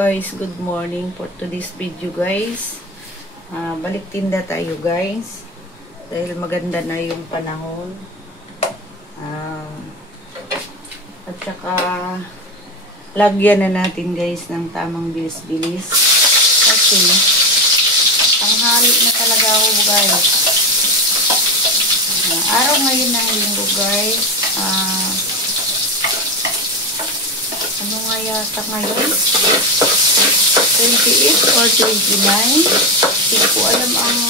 guys, good morning for today's video guys. Balik tinda tayo guys. Dahil maganda na yung panahon. At saka lagyan na natin guys ng tamang bilis-bilis. Kasi tanghali na talaga ako guys. Araw ngayon ng linggo guys. Ano nga yata ngayon? 28 or 29? Hindi ko alam ang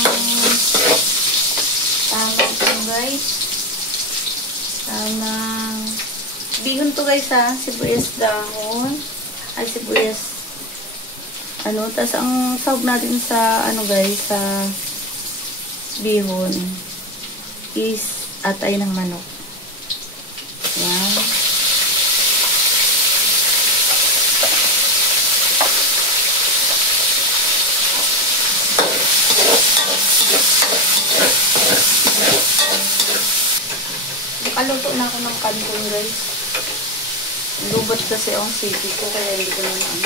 tama ito guys. Tamang bihon to guys ha. Sibuyas dahon. Ay sibuyas. Tas ang sahog natin sa guys, sa bihon is atay ng manok. Yan. Nakaluto na ako ng kanton guys. Lubot kasi ang sipit ko kaya hindi ko naman.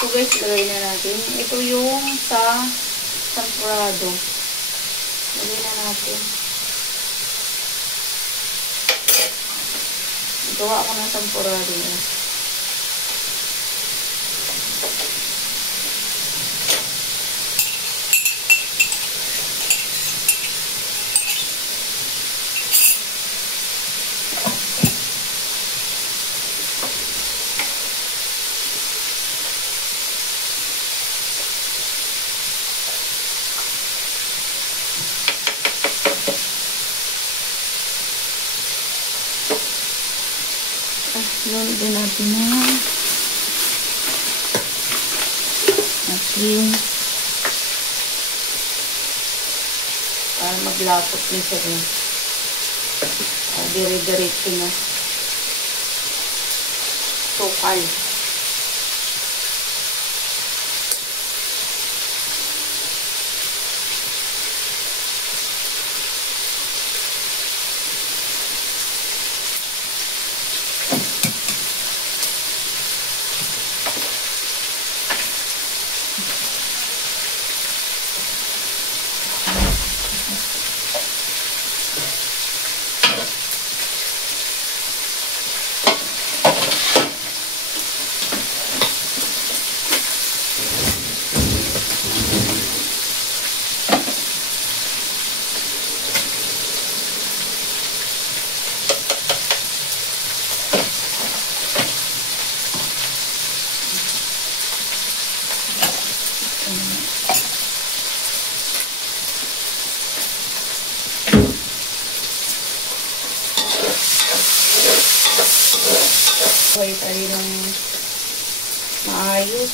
So guys, lagay na natin. Ito yung sa sampurado. Lagay na natin. Gawa ako ng sampurado na. Lulog din natin na ating para maglapot niya sa rin. Dire-diretso na. Sukal. Huwag tayo ng maayos.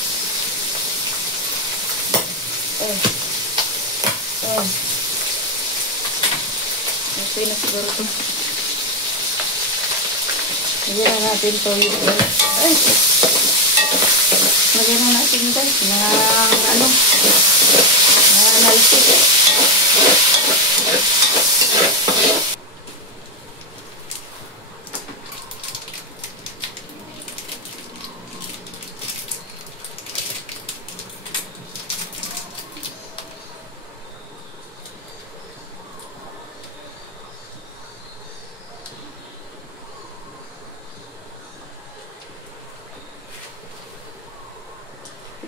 Okay na siguro ito. Lagyan na natin ito yung lagyan na natin guys ng nalsik.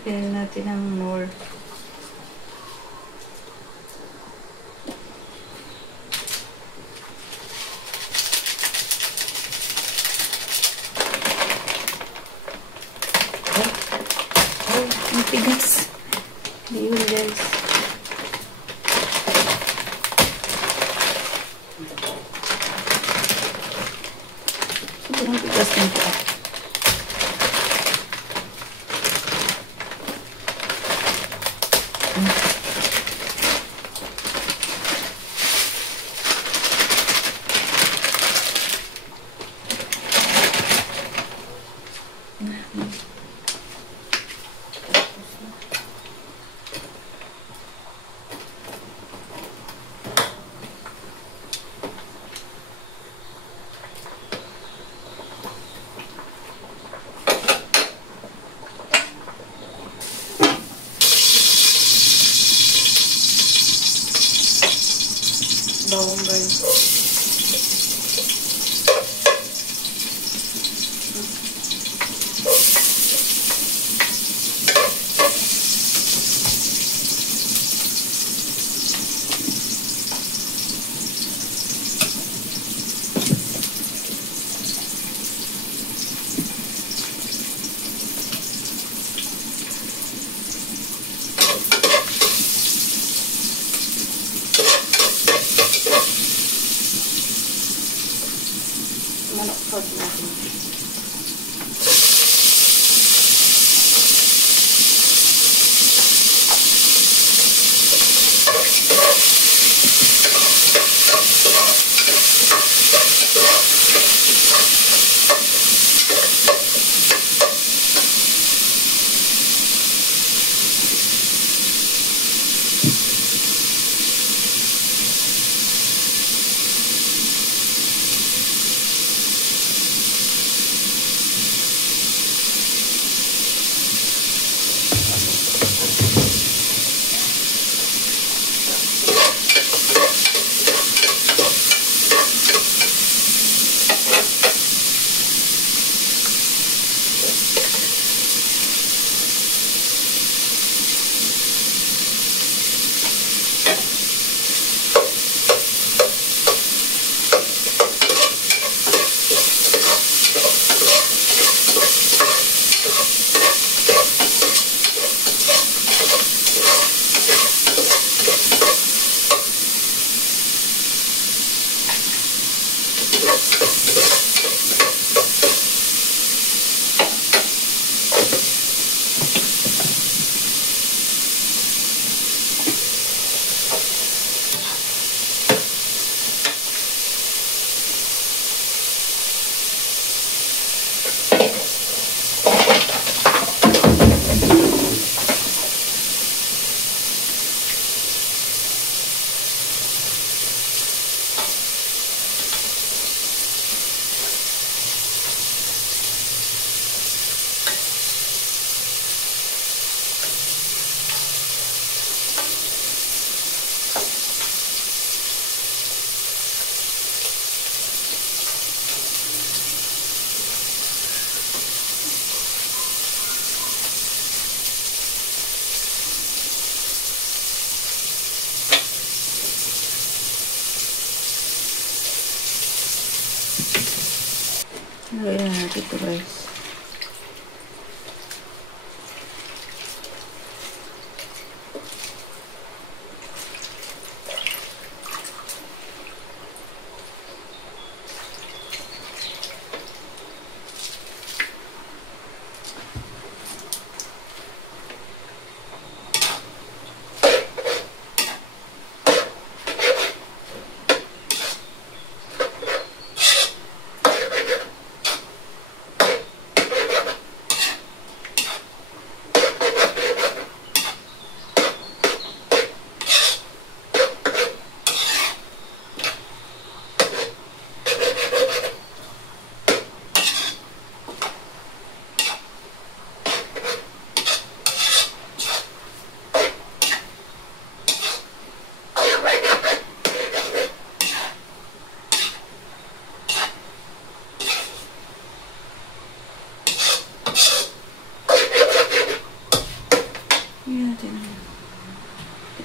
Lagyan natin ang more. Ang tigas. Bihon guys. Ang tigas nito. bawang guys. Manok salt natin. Lagyan na natin ito guys.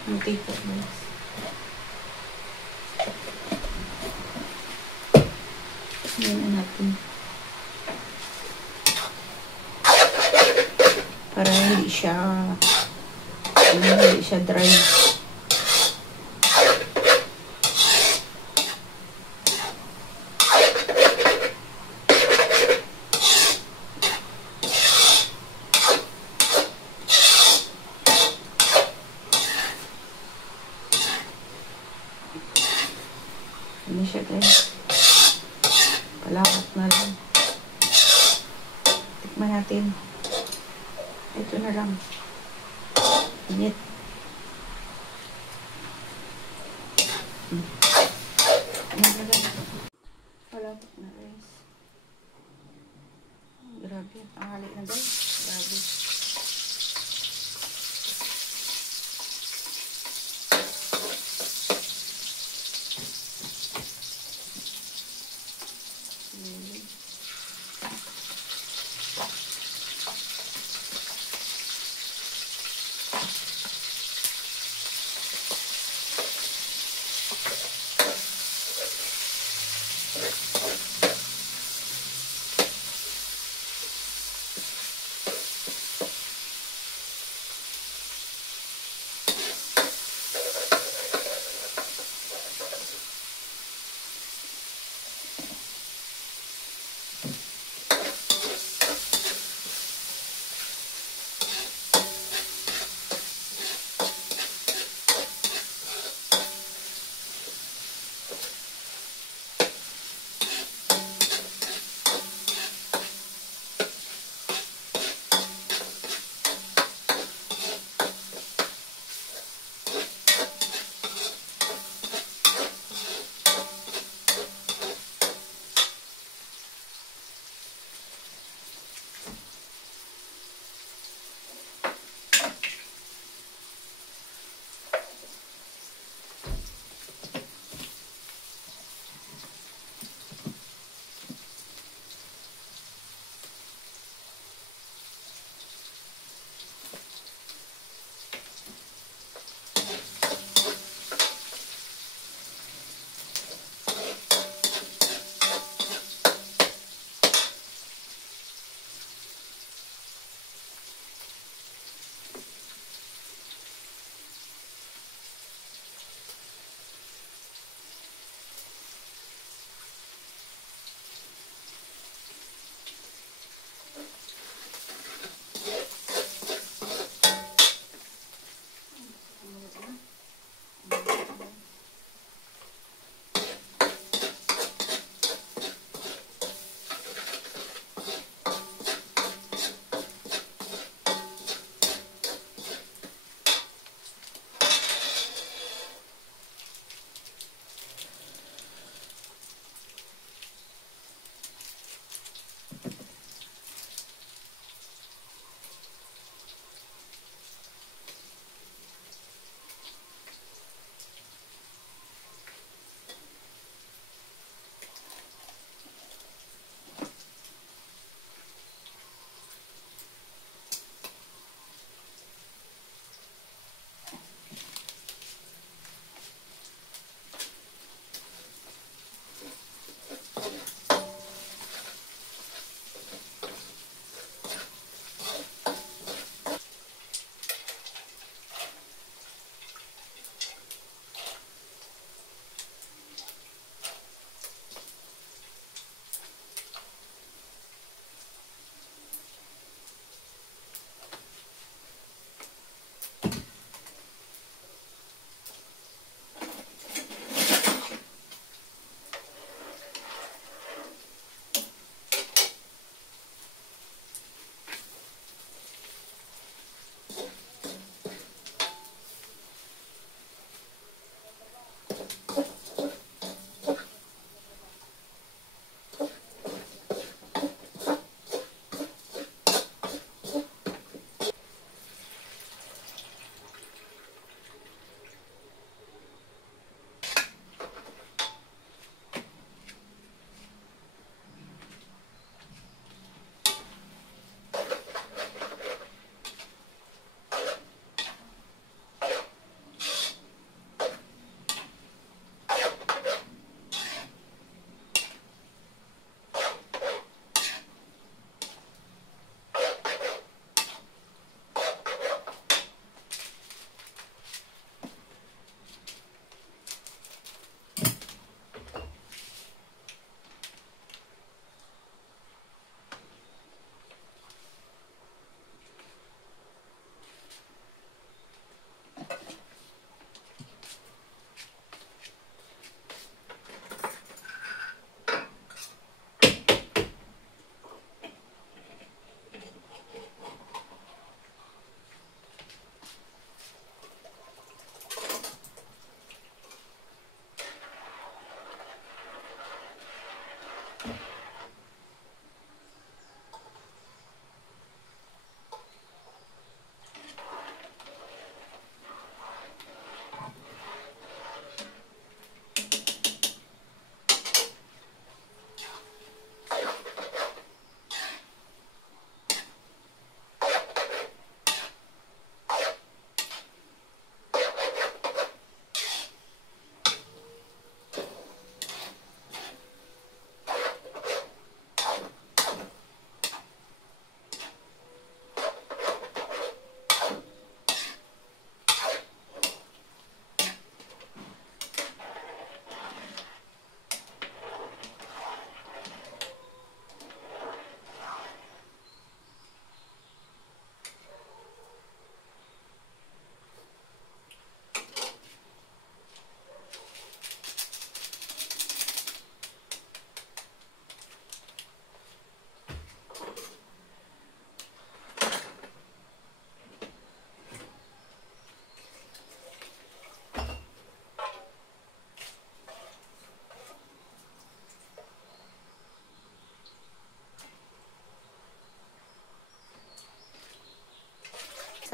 Ang tipo guys. Yan na natin. Para hindi siya dry. Ini siya guys. Palawak na lang. Tikman natin. Ito na lang. Init. Palawak na guys. Grabe. Ang halik na guys. Grabe.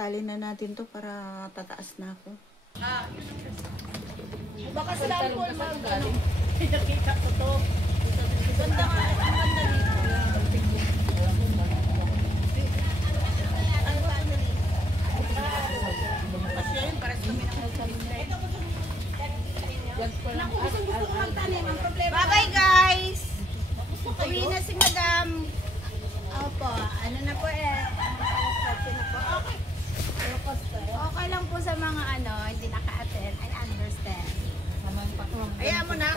itali na natin to para tataas na ako. Baka sa sample mo galing. Nakita ko to. Ganda nga, ang ganda dito. Kasi yun, pares kami ng naku, gusto ko magtanim. Ang problema. Bye-bye guys! Uwi na si Madam. Opo, ano na po Okay. Okay lang po sa mga hindi naka-attend. I understand. Ayaw mo na,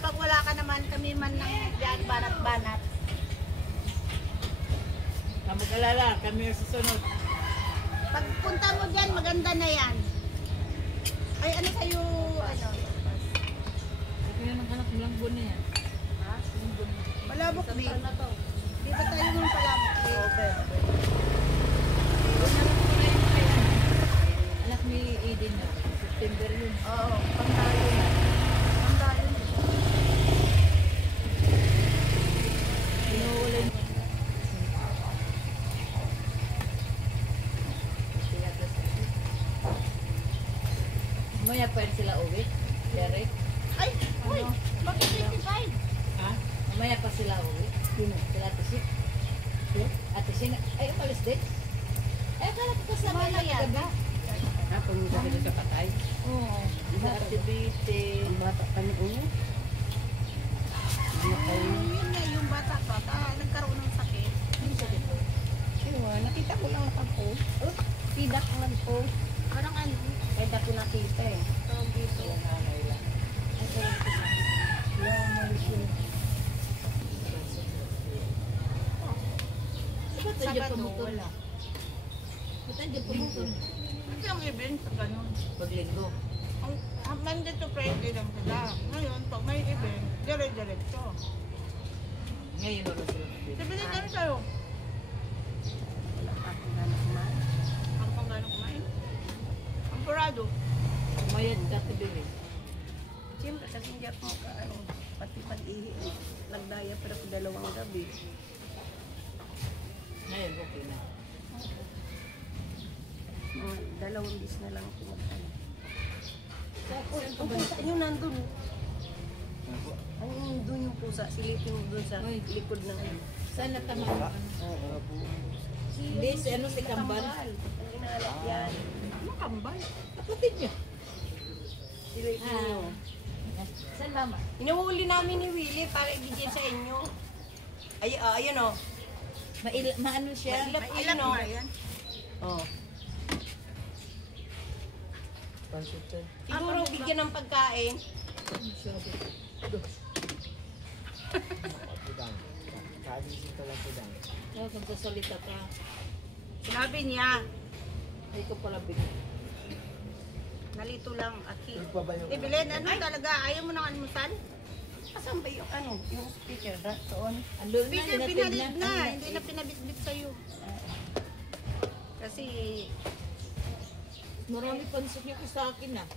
pag wala ka naman, kami man ng diyan, banat-banat. Mag-alala, kami yung susunod. Pag punta mo dyan, maganda na yan. Ay, ano sa'yo, Kaya ng anak mo lang buwan na yan. Palabok, di. Di ba tayo mong palabok, di? Anak ni Eden na. September yun. Oo, pandayo na. Pandayo na. Pinuwala yun. Maya pa rin sila uwi. Derek. Ay, uy, bakit 55? Ha? Mamaya pa sila uwi. Sila Tisik. Ate Sina. Ay, umalis din. Ay, akala ko kasama na yata. Ha, pumunta sila sa patay. Oo. Sa activity. Ang bata pa ni Uno. Yun na, yung bata pa, nagkaroon ng sakit. Yung sakit po. Nakita ko lang ako. Pidak lang po. Parang Kaya ko nakita eh. tawag dito. Ba't nandiyan Sabado, pumutol? wala. Ba't nandiyan pumutol? Hindi ang event sa ganun. Paglinggo. Ang Monday to Friday lang sila. Ngayon, pag may event, dire-diretso. Ngayon wala sila. Sabi na kami sa'yo. Wala pa akong gano'n kumain. Ang pang gano'n kumain. Ang parado. Mayad ka ito din eh. Siyempre, kasi hindi ako pati pag-ihi. Nagdaya pero ako 2 gabi. Ngayon okay na. Mga 2 bis na lang ako magkano. Ang pusa nyo nandun. Ang doon yung pusa, silipin mo doon sa likod ng ano. Saan natamaan? Oo. Hindi, si Kambal. Ang inalak yan. Ano kambal? Kapatid niya. Silipin nyo. Saan mama? Inuhuli namin ni Willie para ibigay sa inyo. Ay, ayun o. Maano siya? Mailap Ilan ayun o. nga yan? Oh. Siguro bigyan ng pagkain. Kaya magsasalita ka. Sinabi niya, Hindi ko pala bigyan. nalito lang, Aki. Bilin, ano talaga? Ayaw mo ng almusal? Asan ba yung ano? Yung speaker na doon? Andun na, hinatid Pinalit na. na, hindi na pinabitbit sa'yo. Kasi, Marami pansok niya ko sa akin ah.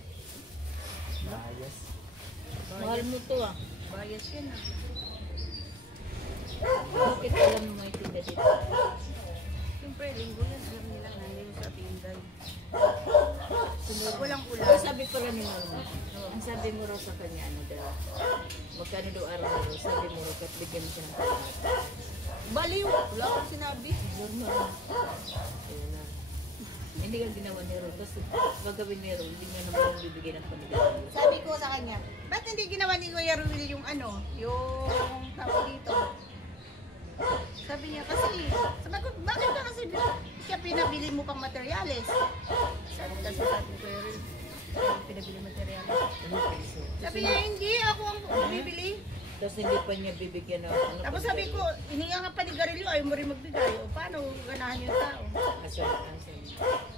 Mahal mo to ah. bias yan ah. Bakit alam mo may tinda dito? Siyempre, linggo yan, alam nila nandun sa tinday. Walang ulan. Pero sabi pala ni Mama, ang sabi mo raw sa kanya, ano daw, magkano daw araw-araw, sabi mo raw, kat bigyan mo siya ng kalahati. Baliw! Wala akong sinabi. Normal. Ayun na. Hindi ka ginawa ni Ro. Tapos gagawin ni Ro, hindi nga naman bibigyan ng panigawa. Sabi ko sa kanya, ba't hindi ginawa ni Kuya Ruel yung ano, yung tawag dito? Sabi niya kasi, sabi ko, bakit ka kasi siya pinabili mo pang materyales? Sabi ko ni Kuya Ruel, pinabili materyales. Sabi niya, hindi, ako ang bibili. Tapos hindi pa niya bibigyan ng ano. Tapos sabi ko, hininga nga pa ni Garillo, ayaw mo rin magbigay. O paano ganahan yung tao?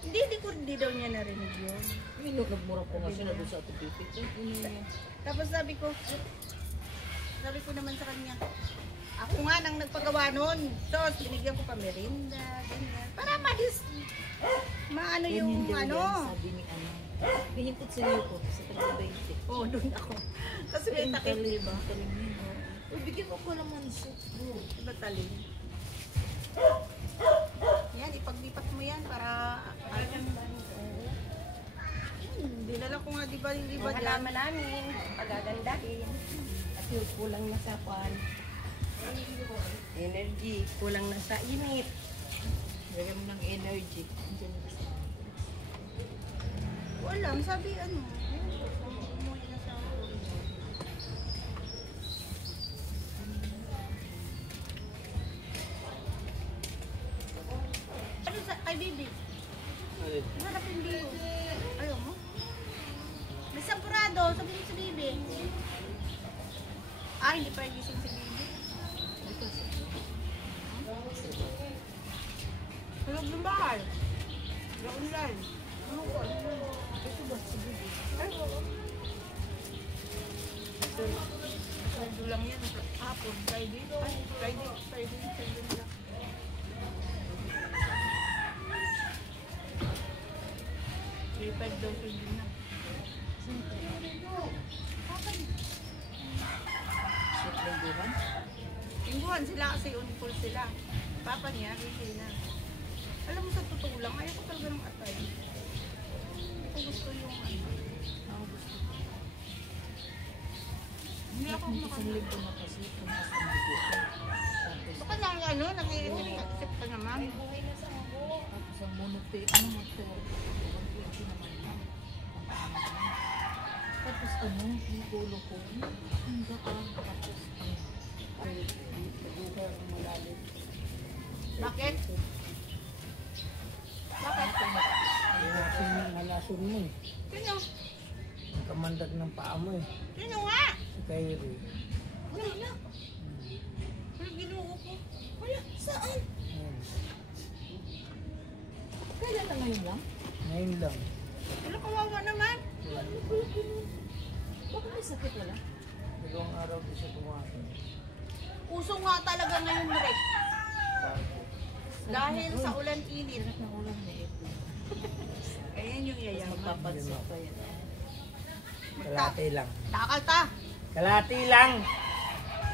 Hindi daw niya narinig yun. Nagmura po nga siya na doon sa ato pipit. Tapos sabi ko naman sa kanya, ako nga nang nagpagawa nun. Tapos binigyan ko pa merinda, ganyan. Para maano yung ano. Sabi ni ano. Pinipit sa iyo ko sa taga-20. Oo, doon ako. Kasi may takip, di ba? Uy, bigyan mo ko naman soup. Diba talim? Yan, yan, ipaglipat mo yan para dinala ko nga di ba yung Yung liba dyan? halaman namin, pagagandahin. At yung kulang na sa kwan. Energy, kulang na sa init. Lagyan mo ng energy. Wala, sabi ano. Umuwi na sa ano sa, kay Bibi? Hanap yung Bibi. Ayaw mo? May sampurado, sabi mo sa Bibi. Ah, hindi pa gising si Bibi. Tulog ng bahay. Online. Ano ko? Ito ba si Bibi? Ay, oo. Ito lang yan. Hapon. Friday. Ay, Friday na. Lipad daw Friday na. Lingguhan sila kasi unipol sila. Papa niya, hindi na. Alam mo sa totoo lang, ayaw ko talaga ng atay. Hindi ko gusto yung ano. Hindi ako makakalimutan. Libo na kasi tumas ang dugo ko. Baka lang ano, nag-iisip ka naman. Tapos ang monote, ano mo ito? 120 naman yan. Tapos ano, yung gulo ko, ang gaan. Tapos ang dugo ang malalim. Bakit? Bakit? Halason yung halason mo eh. Sino? Ang kamandag ng paa mo eh. Sino nga? Si Kyrie. Wala na. Wala ginuho ko. Wala. Saan? Ayan. Kailan na ngayon lang? Ngayon lang. Wala, kawawa naman. Bakit may sakit wala? Dalawang araw ko siya tumakas. Uso nga talaga ngayon, Marek. Dahil sa ulan init. Hirap ng ulam na ito. Ayan yung yayaman. Magpapansin pa yan. Kalati lang. Takal ta. Kalati lang!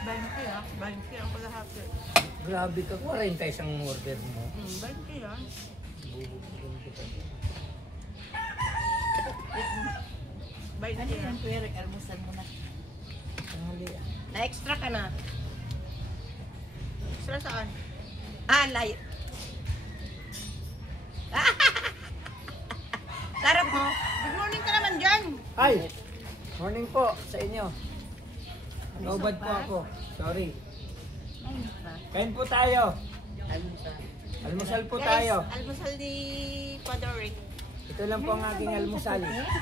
20 ha? 20 ang kalahati. Grabe ka, 40 isang order mo. 20 yan. Bubugin kita. 20 Ano yan. yan, Kuya Rick? Almusal mo na. Tanghali ah. Na-extra ka na. Sila saan? Ah, light. Sarap mo. Good morning ka naman dyan. Ay! Morning po sa inyo. Naubad po ako. Sorry. Kain po tayo. Almusal po tayo. Guys, almusal ni Father Rick. Ito lang po ang aking almusal. Ngayon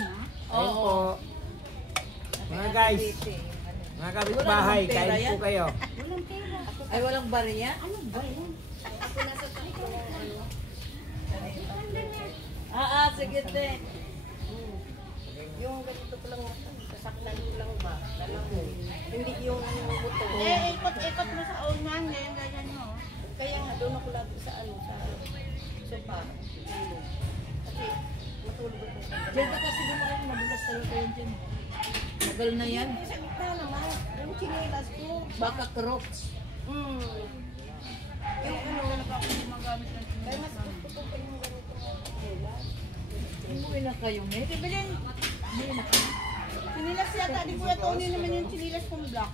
na? Kain po. Mga guys, mga kapitbahay, kain po kayo. Walang pera. Ay, walang bariya? Ano ba yan? Sige te. Yung ganito ko lang, sasaklan ko lang ba? Dalang mo. Hindi yung buto. Ikot mo sa unan. Ganyan mo. Kaya nga, doon ako lagi sa ano, sa sopa. Tulog. Kasi matulog ako. Diyan ka kasi dumaan, madulas talaga yan dyan. Tagal na yan. Sa gitna naman, yung chinelas ko. Baka crocs. Yung ano, kaya mas gusto ko pa yung ganito chinelas. Umuwi na kayo, May. Bilin. Umuwi na kayo. Sinilas yata ni Kuya Tony naman yung sinilas kong black.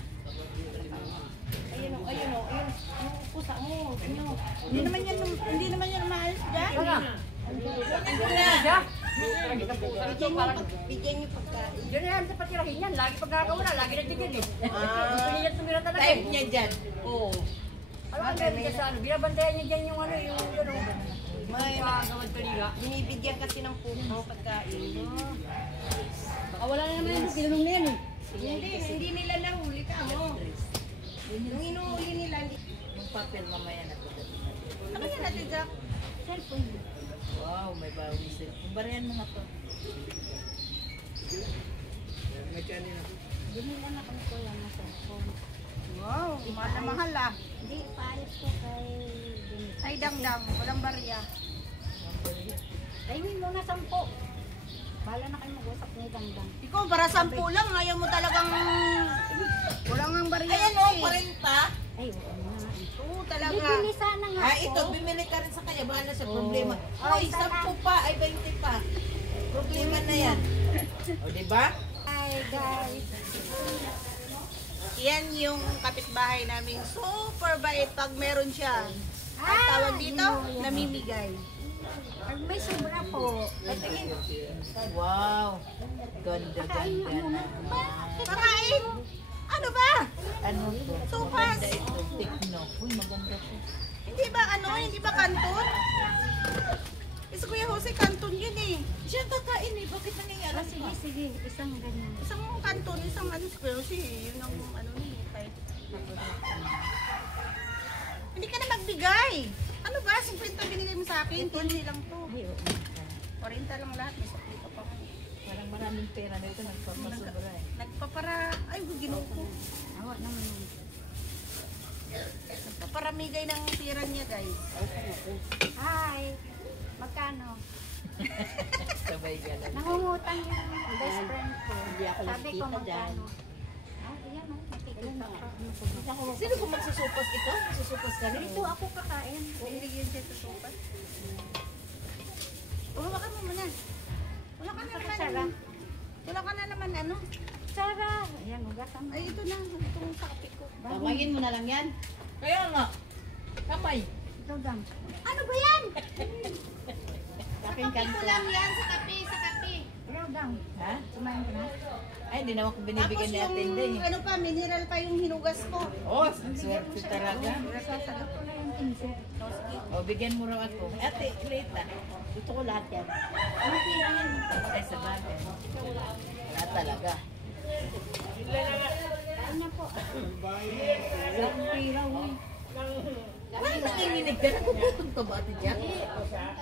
Ayun o, yung pusa mo. Ano? Hindi naman yan maalis dyan. Bigyan niyo pagkain. Diyan na yan sa patirahin yan. Lagi pagkakawala, lagi nagtigil eh. Gusto niya yan tumira talaga Type eh. niya dyan. Oo. Ano ang meron niya sa ano? Binabantayan niya dyan yung ano, yung May gawad kaliga. binibigyan kasi ng puso pagkain. Baka wala na naman yung kinanong na yan eh. Hindi nila nahuli ka mo. Nung inuuli nila, Yung papel mamaya na ito. Ano yan natin, Jack? Wow, may bawi sila. Bariyan mo nga to. Wow, mahal na mahal ah. Hindi, paalis ko kay Ay, dangdang. Walang barya. Kainin mo na 10. Bahala na kayo mag-usap ni Dangdang. Ikaw, para 10 lang. Ayaw mo talagang... Wala nga ang bariya. Ayan o, 40. Ay, oo na. Oo, talaga. Bibili sana nga Ah, ako. ito, bimili ka rin sa kanya. Bahala sa problema. Ay, 10 pa. Ay, 20 pa. Problema na yan. O, diba? Hi guys. Yan yung kapitbahay namin. Super bait pag meron siya. Ang tawag dito, namimigay. Pag may sobra po. Wow. Ganda, ganda. Pakain! Ano ba? Ano to? Sopas. Maganda ito. Tikno. Uy, maganda to. Hindi ba hindi ba kanton? Isa Kuya Jose, kanton yun eh. Siya kakain eh. Bakit nangyayari Ah, sige, sige. Isang ganyan. Isang kanton, isang si Kuya Jose. Yun ang ni type. Hindi ka na magbigay. Ano ba? 50 binigay mo sa akin. 20 lang to. Ay, oo. 40 lang lahat. May saklito pa. Parang maraming pera na ito. Nagpapasobra eh. Nagpapara... Ay, ginoo ko. Awa naman yun. Nagpaparamigay ng pira niya, guys. Hi. Magkano? Sabay gano'n. Nangungutang yung best friend ko. Sabi ko magkano. Ah, yan o. Nakikita ko. Sino kung magsusupas ito? Magsusupas ka rin? Dito ako kakain. Binigyan siya sa sopas. Hawakan mo muna. Wala ka na naman. Sarah. Wala ka na naman ano. Sarah. Ayan, ugatan mo. Ay, ito na. Itong sa kape ko. Kamayin mo na lang yan. Kaya nga. Kamay. Ito dang. Ano ba yan? Aking kanto. lang yan sa kape, sa kape. Ikaw dang. Ha? Sumayin ka na. Ay, hindi naman ko Tapos binibigyan ni yung Atende eh. ano pa, mineral pa yung hinugas ko. Oh, swerte talaga. Sasagot ko na yung tinsip. O, bigyan mo raw ako. Ate, late na. Gusto ko lahat yan. Ano pila yan? Ay, sa bagay. Wala talaga. Kain na po. Isang pila, uy. Ay, nanginginig ka. Nagugutom ka ba, Ate Jack?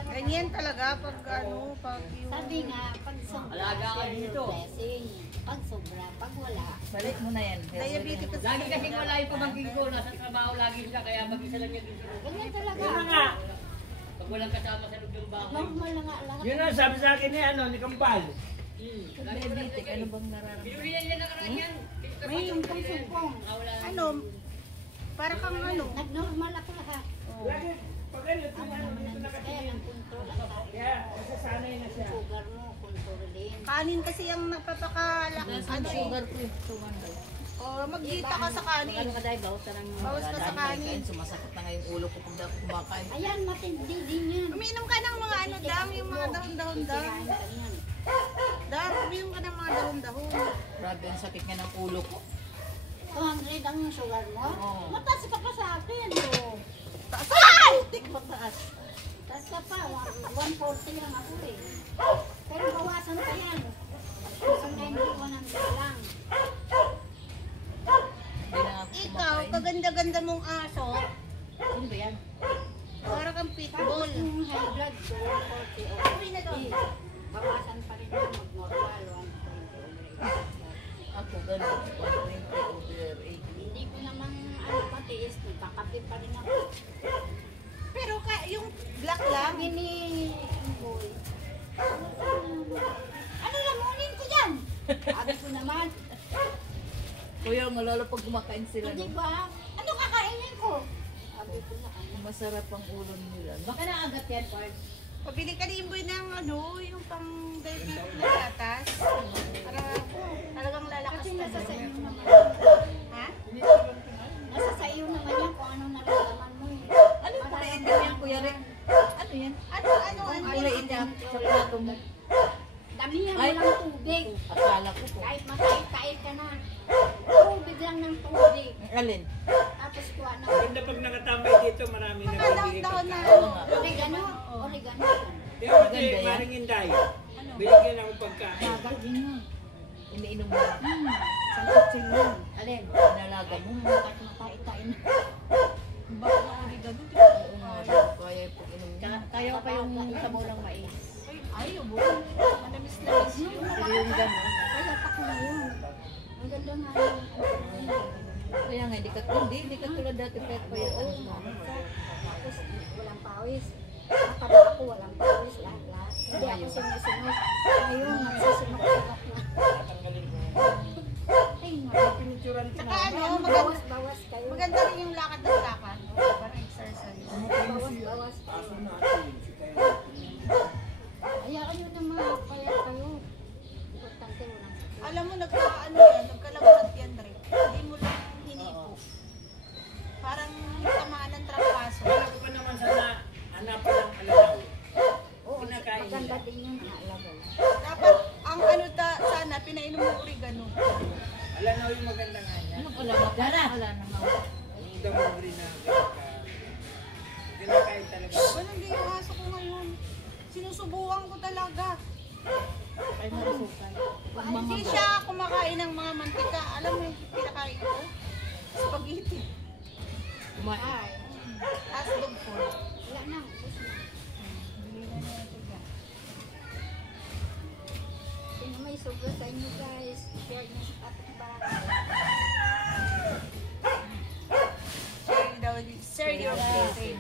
Ganyan talaga pag ano, pag yung... Sabi nga, pag sobra, blessing. Pag sobra, pag wala. Balik mo na yan. Diabetic kasi. Lagi kasing wala yung pamangkin ko, nasa trabaho lagi siya, kaya mag-isa lang niya dito. Ganyan talaga. Pag walang kasama sa loob ng bahay. Normal na nga lahat. Yun ang sabi sa akin ni Kampal. Diabetic, ano bang nararamdaman? Binurihan niya nakaraan yan. May Sumpong-sumpong. ano, para kang ano. Nag-normal ako lahat. Lagi, pag ano, Kaya ng control ang tayo. kaya masasanay na siya. Sugar mo, control din. Kanin kasi ang napapakalakas. Ang sugar ko yung 200. O, magdita ka sa kanin. Ano ka dahil, bawas ka ng Bawas ka sa kanin. Sumasakit na nga yung ulo ko pag dapat kumakain. Ayan, matindi din yan. Umiinom ka ng mga ano, dam, yung mga dahon-dahon dam. Kirain ka niyan. Dam, umiinom ka ng mga dahon-dahon. Grabe, ang sakit nga ng ulo ko. 200 ang sugar mo? Oo. Mataas ka pa sa akin. Oh. Tik mataas. Taas ka pa. 140 lang ako eh. Pero bawasan pa yan. Gusto na hindi 100 lang. Hindi na ako Ikaw, kumakain. kaganda-ganda mong aso. Sino ba yan? Para kang pitbull. Tapos yung high blood, 240. Uy na to. Bawasan pa rin yan. Mag-normal, 120. Ako gano'n. 120 over 80. Hindi ko naman matiis. Nagkakape pa rin ako. Pero yung black lang. Sabi ni Boy, ano lamunin ko dyan? Sabi ko naman, Kuya, malalo pag kumakain sila. hindi No? ba? Ano kakainin ko? Sabi ko na Masarap ang ulo nila. Baka naagat yan, Pard. Pabili ka ni Imboy ng ano, yung pang diabetic na gatas. Para talagang lalakas Kasi na nasa sa iyo naman. Ha? Nasa sa iyo naman yan kung ano nararamdaman mo eh. Ano yung kulay itim yan, Kuya Rick? Ano yan? Ano? Ang kulay itim sa plato mo. Damihan mo Ay. lang tubig. Akala ko po. Kahit makait-kait ka na. Tubig lang ng tubig. Alin? Tapos kuha na. Ganda pag nakatambay dito, marami Mga nagbibigay dahon-dahon na pagkain. ano. Oregano. Oregano. Di ba kasi Maganda yan. maring Inday? Binigyan ako pagkain. Bagal din yun. Iniinom mo. Sangkot sila. Alin? Inalaga mo. Kahit makait-tain. Bakit na oregano? Oo nga, kaya po inom niya. Kaya pa yung sabaw ng mais. Ay, ubo. Manamis-namis yun. Pero yung gano'n. Kaya tako na yun. Ang ganda nga yun. Kaya nga, hindi ka tulad dati pet pa yun. Tapos walang pawis. Kapag ako walang pawis lahat-lahat. Hindi ako sumusunod. Ngayon, Maganda din yun, naalaga. Dapat, ang ano sana, pinainom mo oregano. Wala na yung maganda nga niya. Ano pala? Dara! Wala na nga. Yung damogri na kinakain talaga. Wala din yung aso ko ngayon. Sinusubukan ko talaga. Ay, marasukan. Hindi siya kumakain ng mga mantika. Alam mo yung pinakain ko? Spaghetti. Kumain. As dog food. Wala na, ubos na. Sino may sobra sa inyo guys? Share nyo sa kapitbahay. Share your blessing.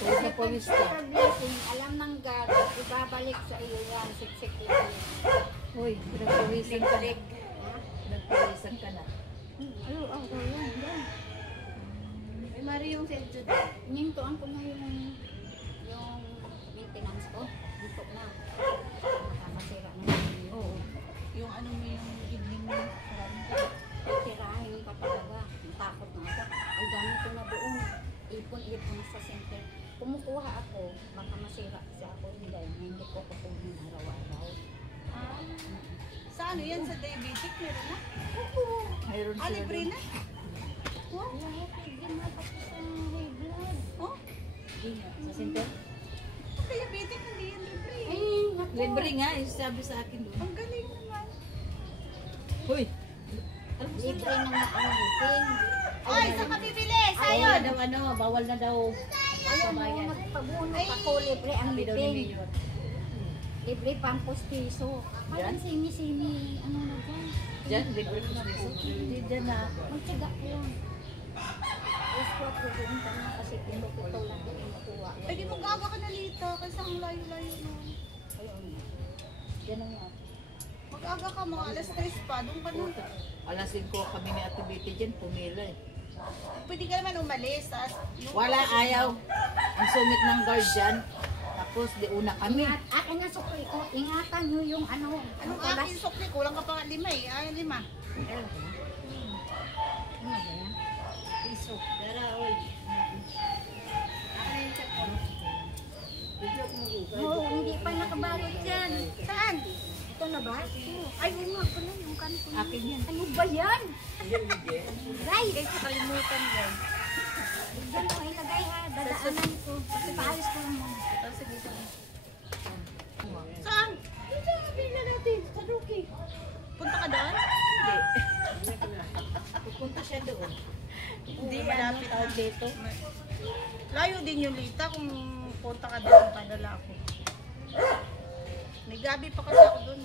Pwede Kasi po pag mister. share blessing, alam ng God, ibabalik sa iyo yan, siksik lang yan. Uy, pinagpawisan ka na. Pinagpawisan ka na. Ano, yan, yan. Ay, Mari yung sensyo Inintuan ko na yung maintenance ko. Dito na. Nakakasira na yun. Oo. Yung ano mo yung evening mo. Tirahin ka talaga. Natakot na ako. Ang dami ko na doon. Ipon-ipon sa center. Kumukuha ako, baka masira kasi ako hindi ko kukunin araw-araw. Sa ano yan? Sa diabetic meron na? Mayroon Ah, sila libre doon. na? Lahat bigyan mo tapos sa high blood. Oh? Sa center? Sa diabetic hindi yan libre. Ay, naku. Libre nga, yung sabi sa akin doon. Ang galing naman. Uy! Ano gusto Libre na nga ang meeting. Ay, saan ka bibili? Bawal Sayon! na daw ano, bawal na daw. Ayaw mo, nagpabuno ako, libre ang Sabi daw ni meeting. Mayor. Libre pang postiso. Parang simi-simi, ano na dyan. Diyan, libre po sa piso. Hindi dyan na. Magtsaga ko yun. Yes, ko ako doon ka na kasi pinuputol lang din yung makuha. Ay, di mag-aga ka na Lita kasi ang layo-layo nun. Ayun. Diyan na nga. Mag-aga ka, mga alas 3 pa. Doon ka nun. Alas 5 kami ni Ate Betty dyan, pumila eh. Pwede ka naman umalis. Tas, yung Wala, ayaw. Ang sungit ng guard dyan. Tapos, di una kami. Akin na sukli ko, ingatan nyo yung ano. Anong oras. akin sukli? Kulang ka pa 5 eh. Ay, 5. Ano ba yan? Piso. Dara, oy. Oo, hindi pa nakabalot yan. Saan? Ito na ba? Ay, oo nga pala yung kanto. Akin yan. Ano ba yan? Guys, Kalimutan yan. bigyan mo ilagay ha. Dadaanan ko. Kasi paalis ko lang muna. Saan? Sa Ruki. Punta ka doon? Hindi. Pupunta siya doon. Hindi, Ano malapit na. tawag dito? Layo din yung Lita kung punta ka doon. Padala ako. May gabi pa kasi ako doon.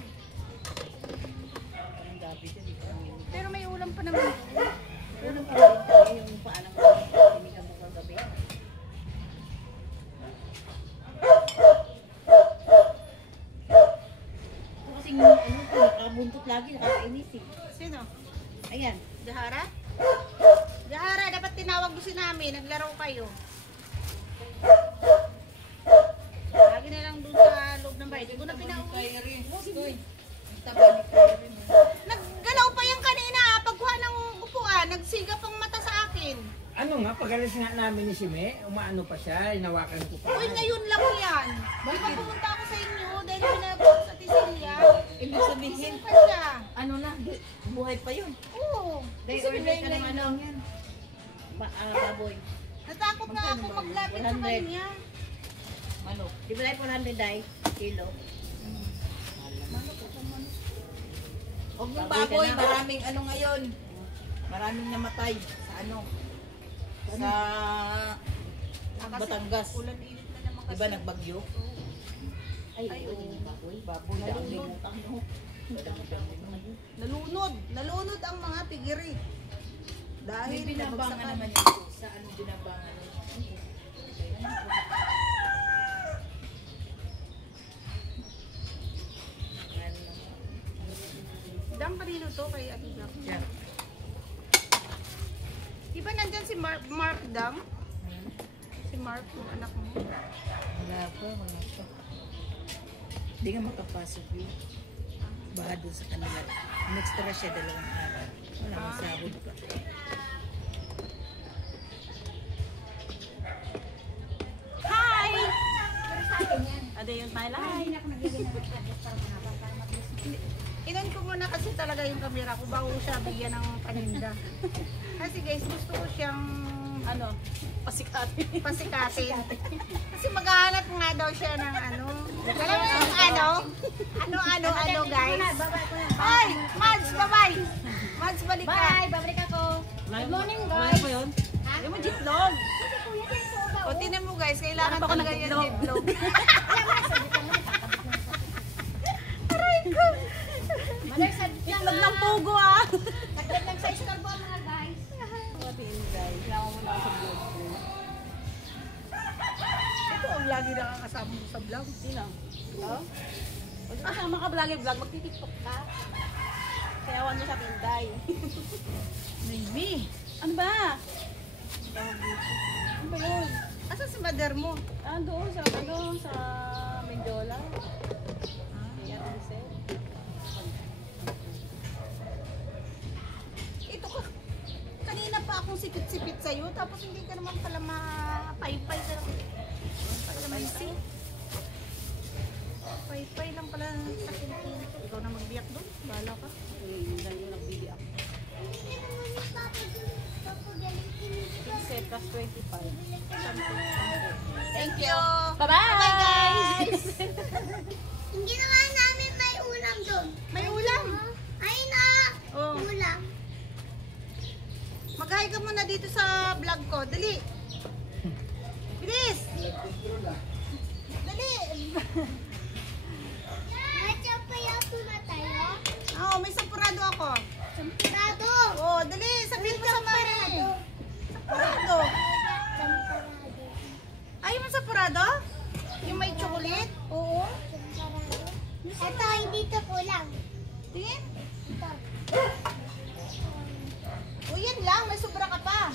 Ang gabi dyan. Pero may ulam pa naman. Pero pa rin tayo yung paalang tinigan mo kagabi. Kasi ano ko, nakabuntot lagi, nakakainis eh. Sino? Ayan. Jahara? Jahara, dapat tinawag mo si namin. Naglaro kayo. Lagi na lang doon sa loob ng bahay. Hindi ko na pinauwi. Naggalaw pa yan kanina. Pagkuha ng upuan, nagsiga pang mata sa akin. Ano nga, pag-alis nga namin ni Sime, umaano pa siya, inawakan ko pa. Uy, ngayon lang yan. Di ba pumunta ako sa inyo dahil pinagawa sa Tisilia? Ibig sabihin, Gising pa siya. ano na, buhay pa yun. Oo. Day Kasi order ka ngayon ng ano, lang yan. baboy. Natakot na ako Magkano ba? maglapit sa 100. kanya. Manok. Di ba tayo 400 day? Kilo? Huwag mong baboy, maraming ano ngayon. Maraming namatay sa ano. Sa Batangas. Ulan init na naman Di kasi. ba nagbagyo? Ay, Ay, oo. baboy. Baboy, dami mo ano. Nalunod ang mga tigiri. Dahil May binabangan nabagsakan. naman yun. Sa ano binabangan yun? Dang kanino to kay Ate Jack? Yan. Di ba nandyan si Mark Dang? Si Mark, yung anak mo. Wala pa. Hindi nga makapasok yun. Baha doon sa kanila. Nag-extra siya 2 araw. Wala kang sabod pa. Hi! Pero sa akin yan. Ade yung Parang Thailand. hindi na ako nagiging nag-adjust para mahaba, para mabilis mo. Inan ko muna kasi talaga yung camera ko bago siya bigyan ng paninda. Kasi guys, gusto ko siyang Ano? Pasikati. pasikatin. Kasi maghahanap nga daw siya ng ano. Alam mo yung ano? Ano guys? Babay ko na. Ay, Mads, bye-bye. Mads, balik ka. Bye! Babalik ako. Good morning, guys. Ano pa yun? Yung mo jitlog. Kasi kuya, din soba. O, tinan mo guys, kailangan Ano pa ako talaga yan nag-vlog? vlog. Mother, sad lang Itlog ng pugo ah. Saglit lang sa istorbo mga guys. Sabihin guys, kailangan mo na ako sa vlog ko. Ito ang lagi nakakasama mo sa vlog. Sino? Oh? Huwag ka kasama ka vlog, magti-tiktok ka. Sayawan mo sa Pinday. Maybe. Ano ba? Ano ba yun? Asan si mother mo? Ah, doon sa Menjola. Yan, Lisel. Ito ka. Kanina pa akong sipit-sipit sa'yo, tapos hindi ka naman pala mapaypay ka lang. Palamansi. Paypay lang pala sa Pilipinas. Ikaw na magbiyak doon. Bahala ka. Yung nagbili ako. 15 plus 25. Thank you. Bye-bye! Bye guys! Hindi naman namin may ulam doon. May ulam. Ay na! Oh. Ulam. Mag-hi ka muna dito sa vlog ko. Dali. Bilis. Dali. Nachapayato na tayo. Oo, may sampurado ako. Sampurado. Oo, dali. Sabihin mo sa mami. Sampurado. Sampurado. Ayaw mo sampurado? Yung may chocolate? Oo. Sampurado. Ito, hindi ito kulang. Tingin. Ito. O yan lang, may sobra ka pa.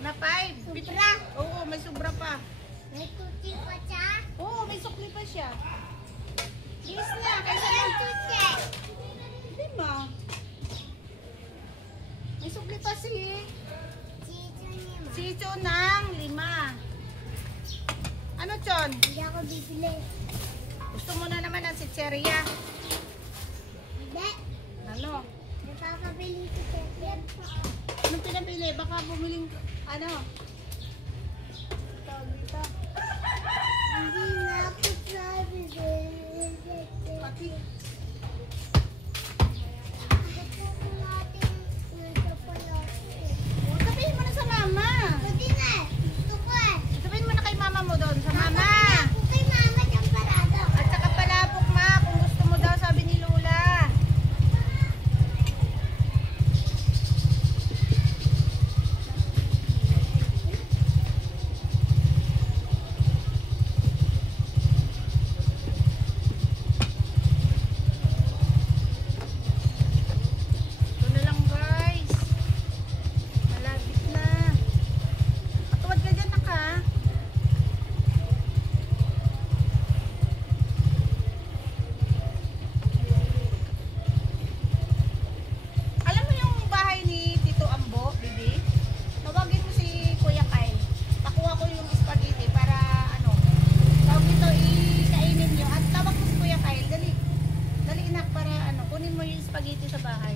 Na 5. Sobra. Oo, may sobra pa. May tuti pa siya. Oo, may sukli pa siya. Yes na, Ano kaysa yung na. tuti? 5. May sukli pa si Sito ni Ma. Chicho ng 5. Ano, Chon? Hindi ako bibili. Gusto mo na naman ang sitseria. Hindi. Ano? Nakakabili ko tetep. Anong pinabili? Baka bumiling, ano? Tawag dito. Hindi na ako sabi din. Pati. Gusto ko natin nasa palate. O, sabihin mo na sa mama. Pwede na. Gusto ko eh. Sabihin mo na kay mama mo doon. Sa mama. Ako kay mama champarado. At saka palabok, ma. Kung gusto mo daw, sabi ni Lola. Ito na lang, guys. Malapit na. Matuwad ka dyan, naka. Alam mo yung bahay ni Tito Ambo, Bibi? Tawagin mo si Kuya Kyle. Pakuha ko yung spaghetti para ano, tawag ito ikainin nyo. At tawag mo si Kuya Kyle, dali. Dali inak para ano, kunin mo yung spaghetti sa bahay.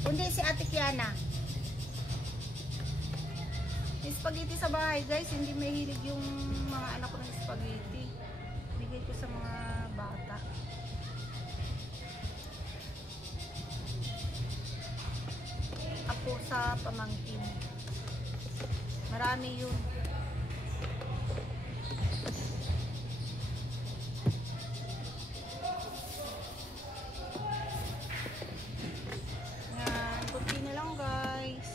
Kundi si Ate Kiana. Yung spaghetti sa bahay guys, hindi mahilig yung mga anak ko ng spaghetti. Bigay ko sa mga bata. Ako sa pamangkin. Marami yun. Yan, kunti na lang guys.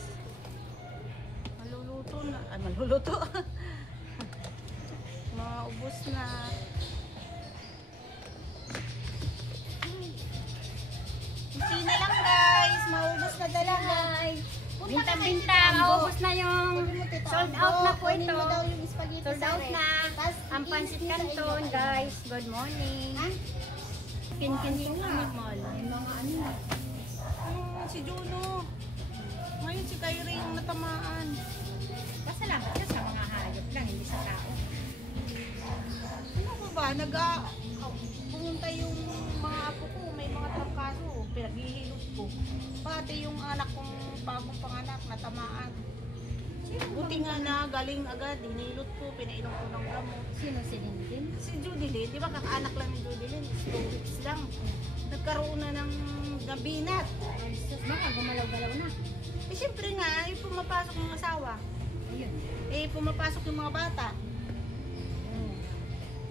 Maluluto na. Ay, maluluto. Maubos na. Kunti na lang guys. Maubos na talaga. Bintang-bintang, maubos na yung sold out na po Kunin ito. mo daw yung spaghetti Sold sa out ref. na. Tas Ang Pansit Canton, guys. Good morning. Kin-kin po nga. May mga ano na. Si Juno. Ngayon si Kyrie yung natamaan. Pasalamat ka sa mga hayop lang, hindi sa tao. Ano ko ba? Pumunta yung mga apo ko, may mga trangkaso, pinaghihilot ko. Pati yung anak kong bagong panganak na tamaan. Buti nga na galing agad, hinilot ko, pinainom ko ng gamot. Sino si Lindin? Si Judy Lynn, di ba kakaanak lang ni Judy Lynn, 2 weeks lang. Nagkaroon na ng gabinat. Baka gumalaw-galaw na. Eh siyempre nga, pumapasok yung asawa. Ayun. Pumapasok yung mga bata.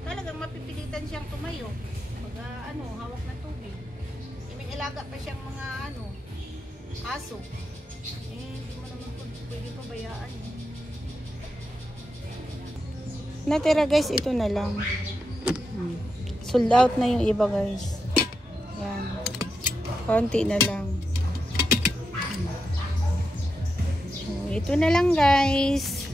Talagang mapipilitan siyang tumayo. Pag hawak ng tubig. May ilaga pa siyang mga aso. Hindi mo naman pwede pabayaan. Natira guys, ito na lang. Sold out na yung iba guys. Yan. Konti na lang. Ito na lang guys.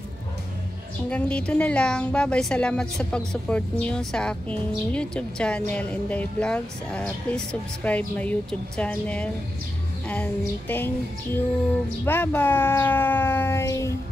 Hanggang dito na lang. Bye-bye. Salamat sa pag-support nyo sa aking YouTube channel, Inday Vlogs. Please subscribe my YouTube channel. And thank you. Bye-bye.